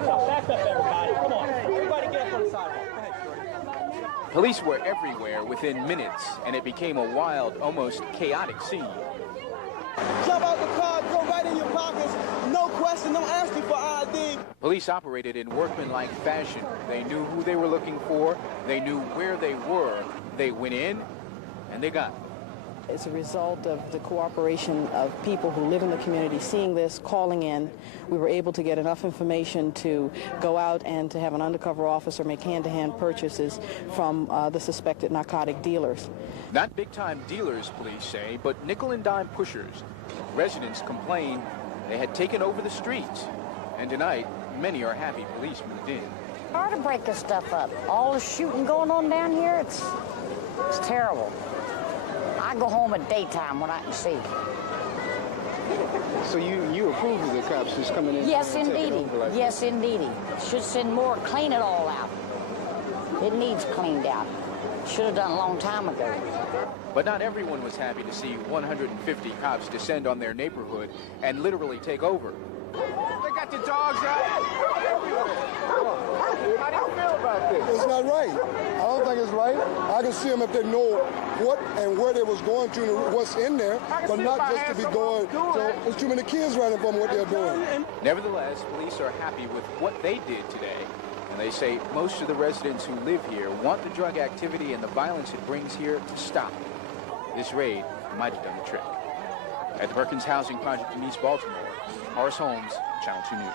back up, everybody. Come on. Everybody get up on the sidewalk. Go ahead, Shorty. Police were everywhere within minutes, and it became a wild, almost chaotic scene. Jump out the car, go right in your pockets, no question, don't ask you for ID. Police operated in workmanlike fashion. They knew who they were looking for, they knew where they were, they went in, and they got them. As a result of the cooperation of people who live in the community seeing this, calling in, we were able to get enough information to go out and to have an undercover officer make hand-to-hand purchases from the suspected narcotic dealers. Not big-time dealers, police say, but nickel-and-dime pushers. Residents complained they had taken over the streets. And tonight, many are happy police moved in. Hard to break this stuff up. All the shooting going on down here, it's terrible. I go home at daytime when I can see. So you approve of the cops just coming in? Yes, indeedy. Yes, indeedy. Should send more, clean it all out. It needs cleaned out. Should have done a long time ago. But not everyone was happy to see 150 cops descend on their neighborhood and literally take over. They got the dogs out. How do you feel about this? It's not right. I don't think it's right. I can see them if they know what and where they was going to and what's in there, but not just to be going. So there's too many kids running from what they're doing. Nevertheless, police are happy with what they did today. And they say most of the residents who live here want the drug activity and the violence it brings here to stop. This raid might have done the trick. At the Perkins Housing Project in East Baltimore, Horace Holmes, Channel 2 News.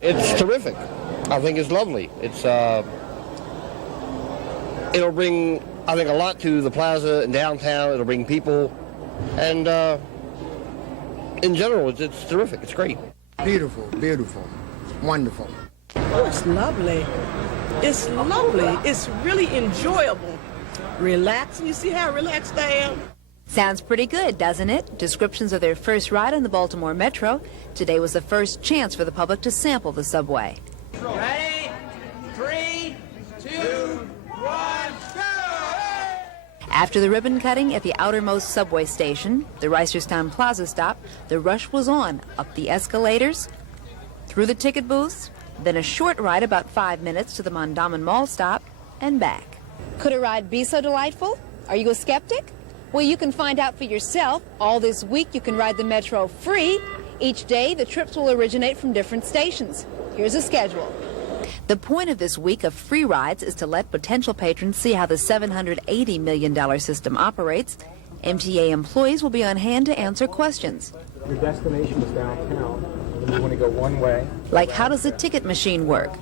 It's terrific. I think it's lovely. It's it'll bring, I think, a lot to the plaza and downtown. It'll bring people, and in general, it's terrific. It's great. Beautiful, beautiful, wonderful. Oh, it's lovely. It's lovely. It's really enjoyable. Relaxing. You see how relaxed I am? Sounds pretty good, doesn't it? Descriptions of their first ride on the Baltimore Metro. Today was the first chance for the public to sample the subway. Ready? 3, 2, 1, go! After the ribbon cutting at the outermost subway station, the Reisterstown Plaza stop, the rush was on, up the escalators, through the ticket booths, then a short ride about 5 minutes to the Mondawmin Mall stop, and back. Could a ride be so delightful? Are you a skeptic? Well, you can find out for yourself. All this week you can ride the Metro free. Each day the trips will originate from different stations. Here's a schedule. The point of this week of free rides is to let potential patrons see how the $780 million system operates. MTA employees will be on hand to answer questions. Your destination is downtown, and you want to go one way. Like, how does the ticket machine work?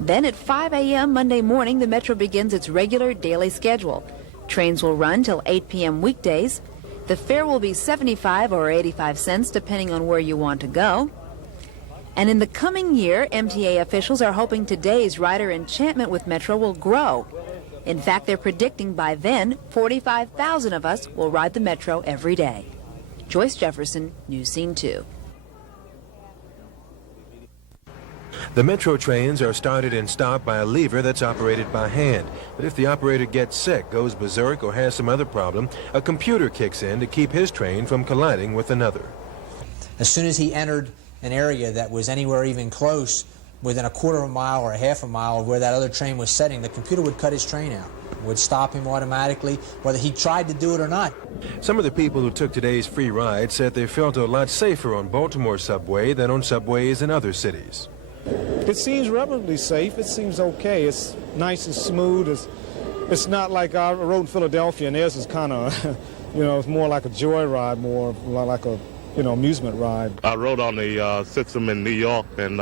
Then at 5 a.m. Monday morning, the Metro begins its regular daily schedule. Trains will run till 8 p.m. weekdays. The fare will be 75 or 85 cents, depending on where you want to go. And in the coming year, MTA officials are hoping today's rider enchantment with Metro will grow. In fact, they're predicting by then 45,000 of us will ride the Metro every day. Joyce Jefferson, News Scene 2. The Metro trains are started and stopped by a lever that's operated by hand. But if the operator gets sick, goes berserk, or has some other problem, a computer kicks in to keep his train from colliding with another. As soon as he entered an area that was anywhere even close, within a quarter of a mile or a half a mile of where that other train was setting, the computer would cut his train out, would stop him automatically, whether he tried to do it or not. Some of the people who took today's free ride said they felt a lot safer on Baltimore subway than on subways in other cities. It seems relatively safe. It seems okay. It's nice and smooth. It's not like I rode in Philadelphia, and theirs is kind of, it's more like a joyride, more like a, amusement ride. I rode on the system in New York, and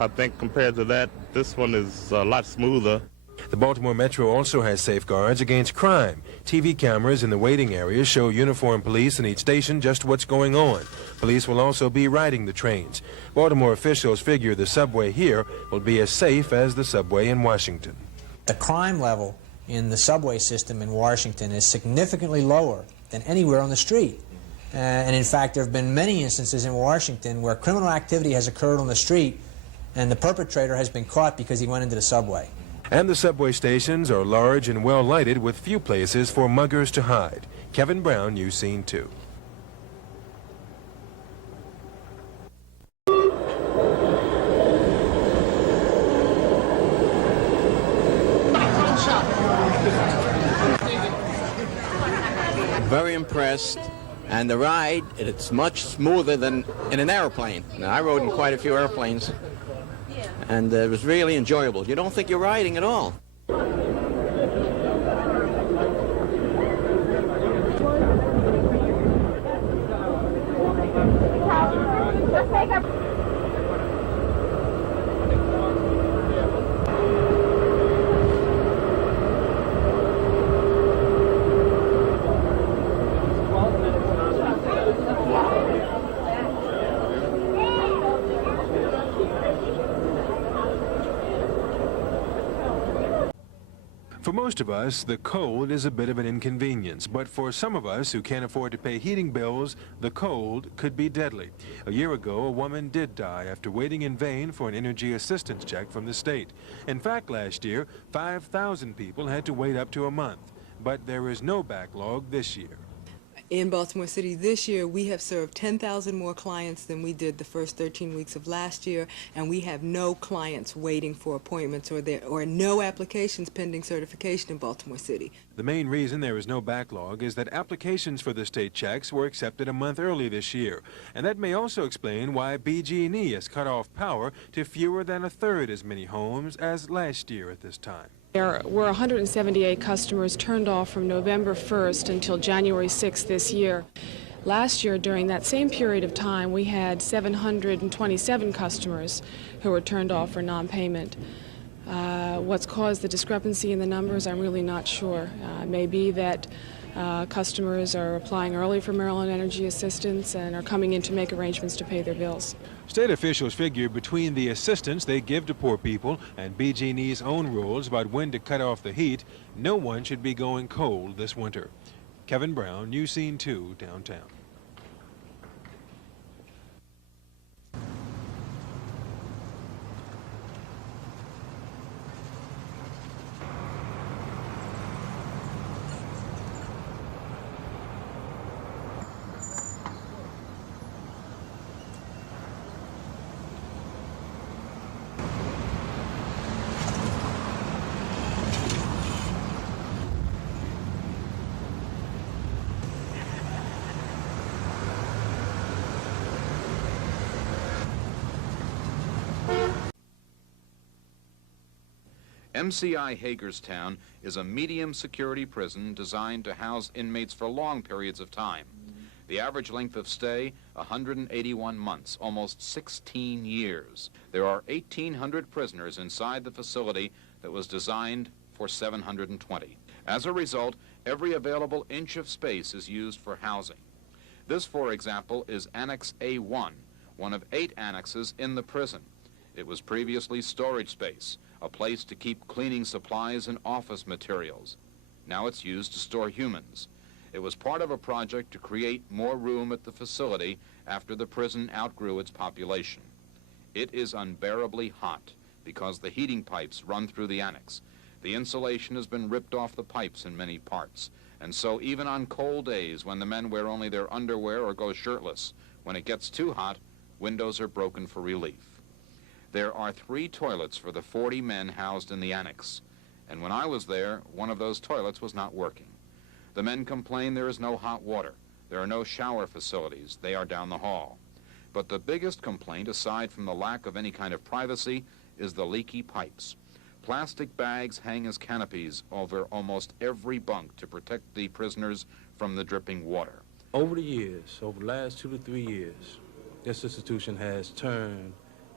I think compared to that, this one is a lot smoother. The Baltimore Metro also has safeguards against crime. TV cameras in the waiting areas show uniformed police in each station just what's going on. Police will also be riding the trains. Baltimore officials figure the subway here will be as safe as the subway in Washington. The crime level in the subway system in Washington is significantly lower than anywhere on the street. And in fact, there have been many instances in Washington where criminal activity has occurred on the street and the perpetrator has been caught because he went into the subway. And the subway stations are large and well lighted with few places for muggers to hide. Kevin Brown, News Scene 2. Very impressed, and the ride, it's much smoother than in an airplane. Now, I rode in quite a few airplanes, and it was really enjoyable. You don't think you're riding at all. For most of us, the cold is a bit of an inconvenience, but for some of us who can't afford to pay heating bills, the cold could be deadly. A year ago, a woman did die after waiting in vain for an energy assistance check from the state. In fact, last year, 5,000 people had to wait up to a month. But there is no backlog this year. In Baltimore City this year, we have served 10,000 more clients than we did the first 13 weeks of last year, and we have no clients waiting for appointments or no applications pending certification in Baltimore City. The main reason there is no backlog is that applications for the state checks were accepted a month early this year, and that may also explain why BG&E has cut off power to fewer than a third as many homes as last year at this time. There were 178 customers turned off from November 1st until January 6th this year. Last year, during that same period of time, we had 727 customers who were turned off for non-payment. What's caused the discrepancy in the numbers, I'm really not sure. It may be that customers are applying early for Maryland Energy Assistance and are coming in to make arrangements to pay their bills. State officials figure between the assistance they give to poor people and BG&E's own rules about when to cut off the heat, no one should be going cold this winter. Kevin Brown, News Scene 2, downtown. MCI Hagerstown is a medium security prison designed to house inmates for long periods of time. The average length of stay, 181 months, almost 16 years. There are 1,800 prisoners inside the facility that was designed for 720. As a result, every available inch of space is used for housing. This, for example, is Annex A1, one of 8 annexes in the prison. It was previously storage space, a place to keep cleaning supplies and office materials. Now it's used to store humans. It was part of a project to create more room at the facility after the prison outgrew its population. It is unbearably hot because the heating pipes run through the annex. The insulation has been ripped off the pipes in many parts, and so even on cold days when the men wear only their underwear or go shirtless, when it gets too hot, windows are broken for relief. There are 3 toilets for the 40 men housed in the annex, and when I was there, one of those toilets was not working. The men complain there is no hot water. There are no shower facilities. They are down the hall. But the biggest complaint, aside from the lack of any kind of privacy, is the leaky pipes. Plastic bags hang as canopies over almost every bunk to protect the prisoners from the dripping water. Over the years, over the last 2 to 3 years, this institution has turned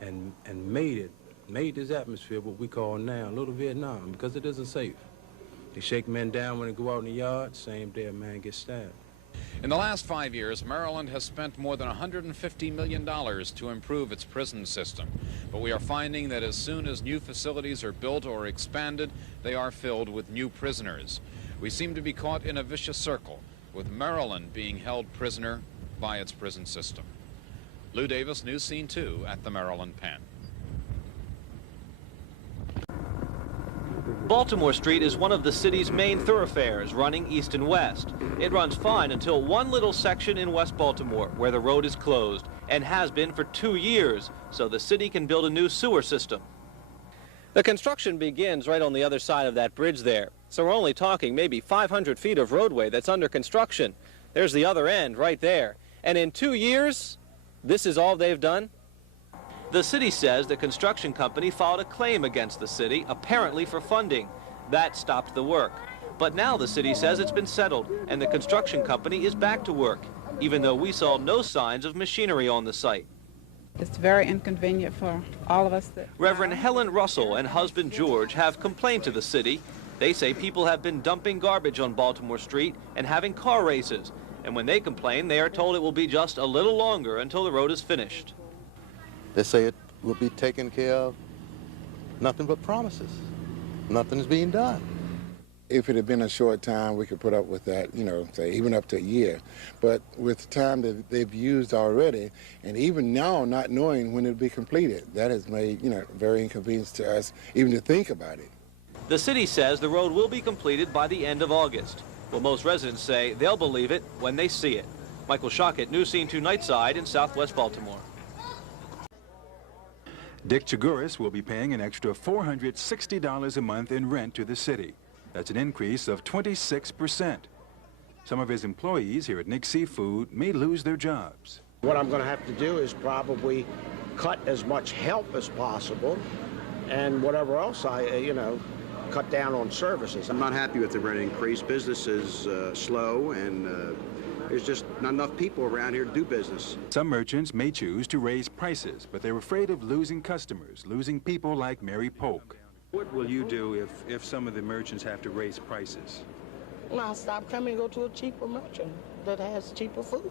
and made this atmosphere what we call now Little Vietnam, because it isn't safe. They shake men down when they go out in the yard, same day a man gets stabbed. In the last 5 years, Maryland has spent more than $150 million to improve its prison system. But we are finding that as soon as new facilities are built or expanded, they are filled with new prisoners. We seem to be caught in a vicious circle, with Maryland being held prisoner by its prison system. Lou Davis, News Scene 2 at the Maryland Pen. Baltimore Street is one of the city's main thoroughfares, running east and west. It runs fine until one little section in West Baltimore, where the road is closed, and has been for 2 years, so the city can build a new sewer system. The construction begins right on the other side of that bridge there, so we're only talking maybe 500 feet of roadway that's under construction. There's the other end right there, and in 2 years, this is all they've done? The city says the construction company filed a claim against the city, apparently for funding. That stopped the work. But now the city says it's been settled, and the construction company is back to work, even though we saw no signs of machinery on the site. It's very inconvenient for all of us. Reverend Helen Russell and husband George have complained to the city. They say people have been dumping garbage on Baltimore Street and having car races. And when they complain, they are told it will be just a little longer until the road is finished. They say it will be taken care of. Nothing but promises. Nothing is being done. If it had been a short time, we could put up with that, say even up to a year. But with the time that they've used already, and even now not knowing when it'll be completed, that has made, very inconvenient to us even to think about it. The city says the road will be completed by the end of August. Well, most residents say they'll believe it when they see it. Michael Shockett, News Scene 2 Nightside in Southwest Baltimore. Dick Chiguris will be paying an extra $460 a month in rent to the city. That's an increase of 26%. Some of his employees here at Nick's Seafood may lose their jobs. What I'm going to have to do is probably cut as much help as possible, and whatever else cut down on services. I'm not happy with the rent increase. Business is slow, and there's just not enough people around here to do business. Some merchants may choose to raise prices, but they're afraid of losing customers, losing people like Mary Polk. What will you do if some of the merchants have to raise prices? Well, I'll stop coming and go to a cheaper merchant that has cheaper food.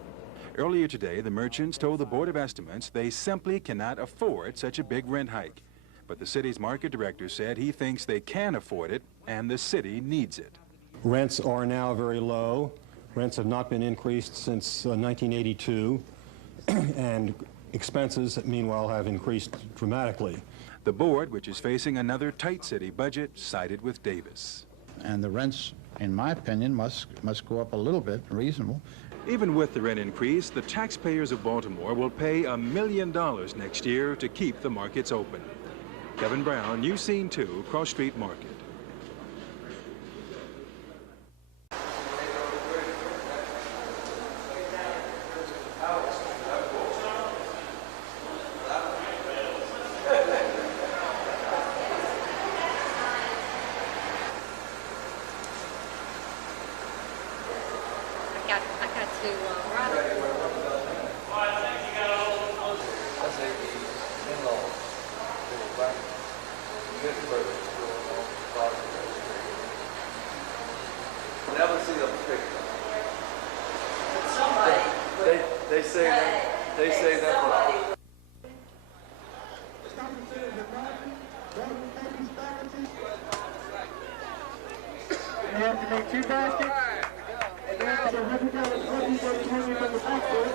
Earlier today, the merchants told the Board of Estimates they simply cannot afford such a big rent hike. But the city's market director said he thinks they can afford it and the city needs it. Rents are now very low. Rents have not been increased since 1982, and expenses, meanwhile, have increased dramatically. The board, which is facing another tight city budget, sided with Davis. And the rents, in my opinion, must go up a little bit, reasonable. Even with the rent increase, the taxpayers of Baltimore will pay $1 million next year to keep the markets open. Kevin Brown, News Scene 2, Cross Street Market. Never see them picture. They say that for. You have to make 2 baskets. And then for the $100 cookies that you bring from the factory,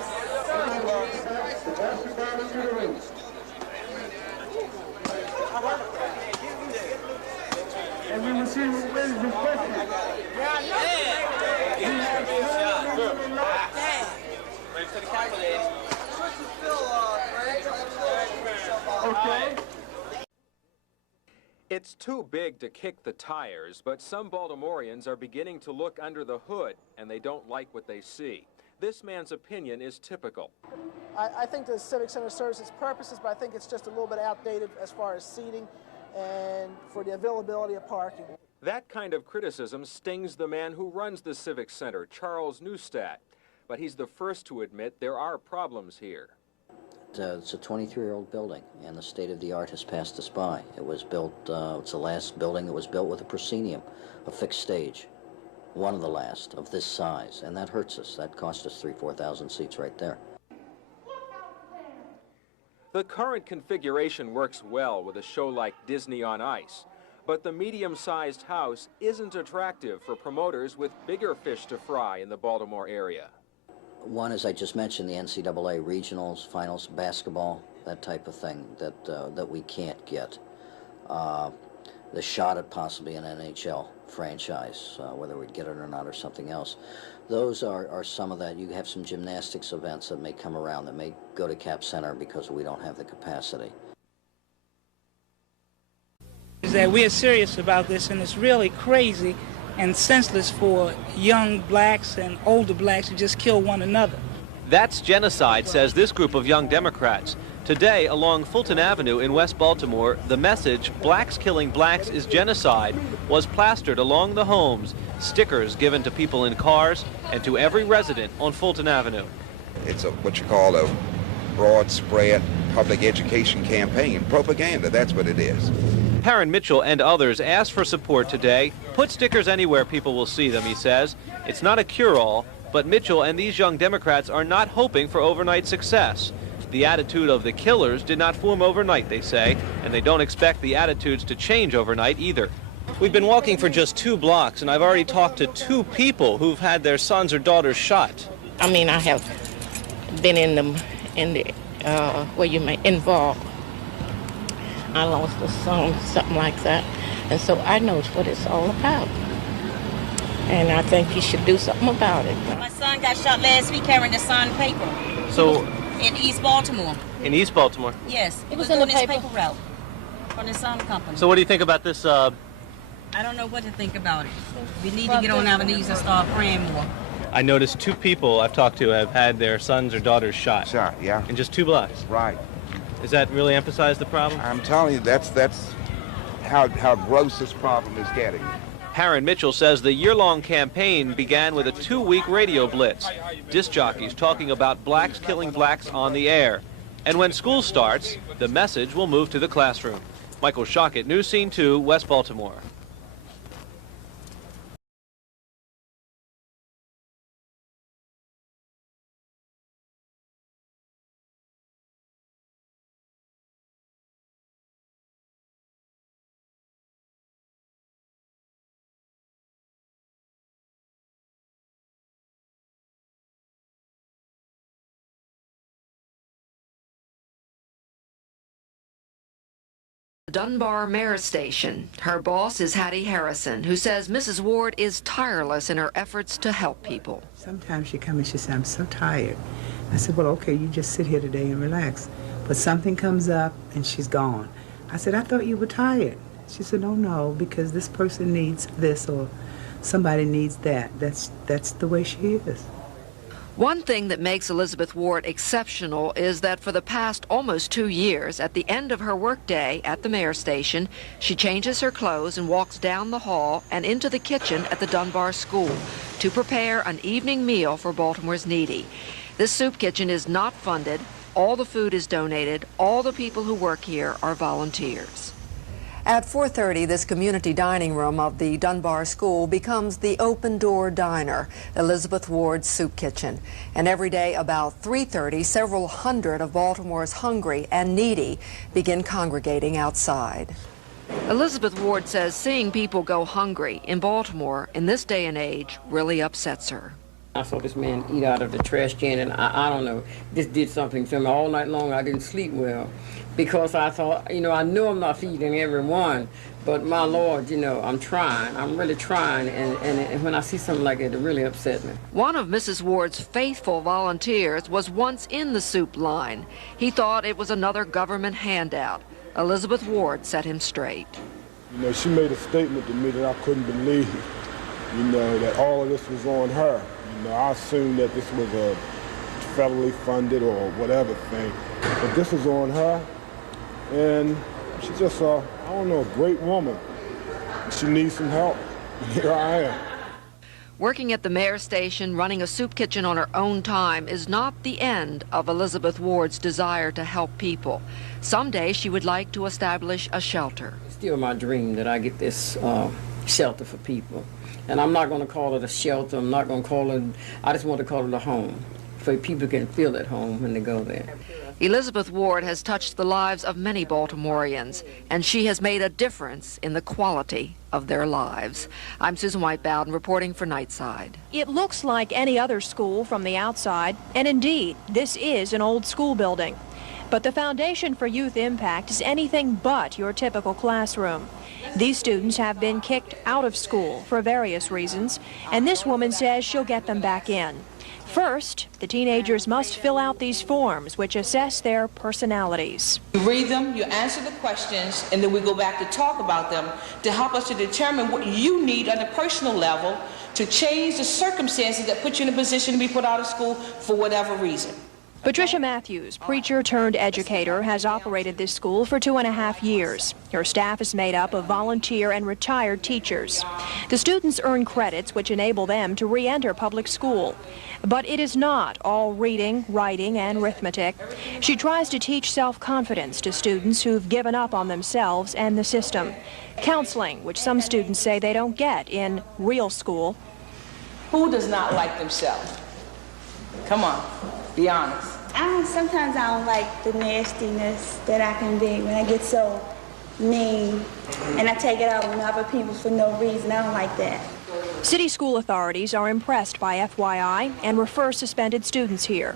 the basket bottom to the ring. And we will see who wins this question. Okay. It's too big to kick the tires, but some Baltimoreans are beginning to look under the hood, and they don't like what they see. This man's opinion is typical. I think the Civic Center serves its purposes, but I think it's just a little bit outdated as far as seating and for the availability of parking. That kind of criticism stings the man who runs the Civic Center, Charles Neustadt. But he's the first to admit there are problems here. It's a 23-year-old building, and the state of the art has passed us by. It was built, it's the last building that was built with a proscenium, a fixed stage, one of the last of this size, and that hurts us. That cost us 4,000 seats right there. The current configuration works well with a show like Disney on Ice, but the medium-sized house isn't attractive for promoters with bigger fish to fry in the Baltimore area. One, as I just mentioned, the NCAA regionals, finals, basketball, that type of thing that we can't get. The shot at possibly an NHL franchise, whether we'd get it or not or something else. Those are some of that. You have some gymnastics events that may come around that may go to Cap Center because we don't have the capacity. Is that we're serious about this, and it's really crazy and senseless for young blacks and older blacks to just kill one another. That's genocide, says this group of young Democrats. Today, along Fulton Avenue in West Baltimore, the message, "Blacks killing blacks is genocide," was plastered along the homes, stickers given to people in cars and to every resident on Fulton Avenue. It's what you call a broad spread public education campaign, propaganda, that's what it is. Perrin Mitchell and others asked for support today. Put stickers anywhere people will see them, he says. It's not a cure-all, but Mitchell and these young Democrats are not hoping for overnight success. The attitude of the killers did not form overnight, they say, and they don't expect the attitudes to change overnight either. We've been walking for just 2 blocks, and I've already talked to 2 people who've had their sons or daughters shot. I mean, I have been involved. I lost a son, something like that, and so I know what it's all about. And I think you should do something about it. My son got shot last week carrying the Sun paper. So, in East Baltimore. In East Baltimore? Yes, it was in the paper route from the Sun company. So what do you think about this? I don't know what to think about it. We need to get on our knees and start praying more. I noticed 2 people I've talked to have had their sons or daughters shot. Shot, yeah. In just 2 blocks. Right. Does that really emphasize the problem? I'm telling you, that's how gross this problem is getting. Perrin Mitchell says the year-long campaign began with a 2-week radio blitz. Disc jockeys talking about blacks killing blacks on the air. And when school starts, the message will move to the classroom. Michael Shockett, News Scene 2, West Baltimore. Dunbar Mayor Station. Her boss is Hattie Harrison, who says Mrs. Ward is tireless in her efforts to help people. Sometimes she comes and she says, "I'm so tired." I said, "Well, okay, you just sit here today and relax." But something comes up and she's gone. I said, "I thought you were tired." She said, no, because this person needs this or somebody needs that. That's the way she is. One thing that makes Elizabeth Ward exceptional is that for the past almost 2 years, at the end of her workday at the Mayor Station, she changes her clothes and walks down the hall and into the kitchen at the Dunbar School to prepare an evening meal for Baltimore's needy. This soup kitchen is not funded. All the food is donated. All the people who work here are volunteers. At 4:30, this community dining room of the Dunbar School becomes the open door diner, Elizabeth Ward's soup kitchen. And every day about 3:30, several hundred of Baltimore's hungry and needy begin congregating outside. Elizabeth Ward says seeing people go hungry in Baltimore in this day and age really upsets her. I saw this man eat out of the trash can, and I don't know, this did something to me. All night long I didn't sleep well because I thought, I know I'm not feeding everyone, but my Lord, I'm trying. I'm really trying, and when I see something like that, it really upset me. One of Mrs. Ward's faithful volunteers was once in the soup line. He thought it was another government handout. Elizabeth Ward set him straight. She made a statement to me that I couldn't believe, that all of this was on her. I assumed that this was a federally funded or whatever thing, but this is on her, and she's just a great woman. She needs some help, and here I am. Working at the mayor's station, running a soup kitchen on her own time is not the end of Elizabeth Ward's desire to help people. Someday she would like to establish a shelter. It's still my dream that I get this shelter for people. And I'm not going to call it a shelter. I'm not going to call it, I just want to call it a home, so people can feel at home when they go there. Elizabeth Ward has touched the lives of many Baltimoreans, and she has made a difference in the quality of their lives. I'm Susan White Bowden reporting for Nightside. It looks like any other school from the outside, and indeed, this is an old school building. But the Foundation for Youth Impact is anything but your typical classroom. These students have been kicked out of school for various reasons, and this woman says she'll get them back in. First, the teenagers must fill out these forms which assess their personalities. You read them, you answer the questions, and then we go back to talk about them to help us to determine what you need on a personal level to change the circumstances that put you in a position to be put out of school for whatever reason. Patricia Matthews, preacher turned educator, has operated this school for 2.5 years. Her staff is made up of volunteer and retired teachers. The students earn credits which enable them to re-enter public school. But it is not all reading, writing, and arithmetic. She tries to teach self-confidence to students who've given up on themselves and the system. Counseling, which some students say they don't get in real school. Who does not like themselves? Come on, be honest. Sometimes I don't like the nastiness that I can be when I get so mean and I take it out on other people for no reason. I don't like that. City school authorities are impressed by FYI and refer suspended students here.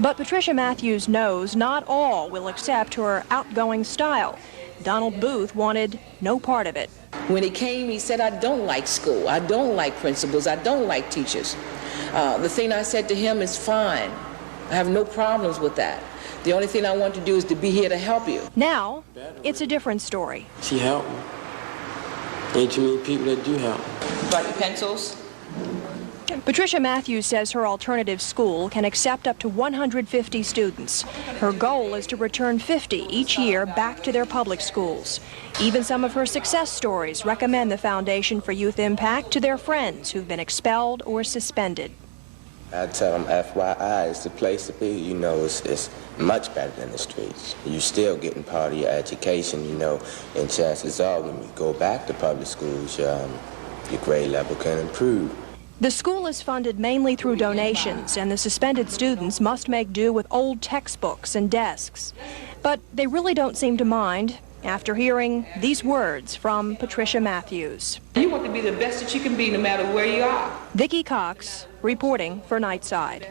But Patricia Matthews knows not all will accept her outgoing style. Donald Booth wanted no part of it. When he came, he said, I don't like school. I don't like principals. I don't like teachers. The thing I said to him is fine. I have no problems with that. The only thing I want to do is to be here to help you. Now, it's a different story. She helped me. Ain't too many people that do help. Brought your pencils? Patricia Matthews says her alternative school can accept up to 150 students. Her goal is to return 50 each year back to their public schools. Even some of her success stories recommend the Foundation for Youth Impact to their friends who've been expelled or suspended. I tell them FYI, it's the place to be. You know, it's much better than the streets. You're still getting part of your education, you know, and chances are when you go back to public schools, your grade level can improve. The school is funded mainly through donations, and the suspended students must make do with old textbooks and desks. But they really don't seem to mind after hearing these words from Patricia Matthews. You want to be the best that you can be no matter where you are. Vicki Cox reporting for Nightside.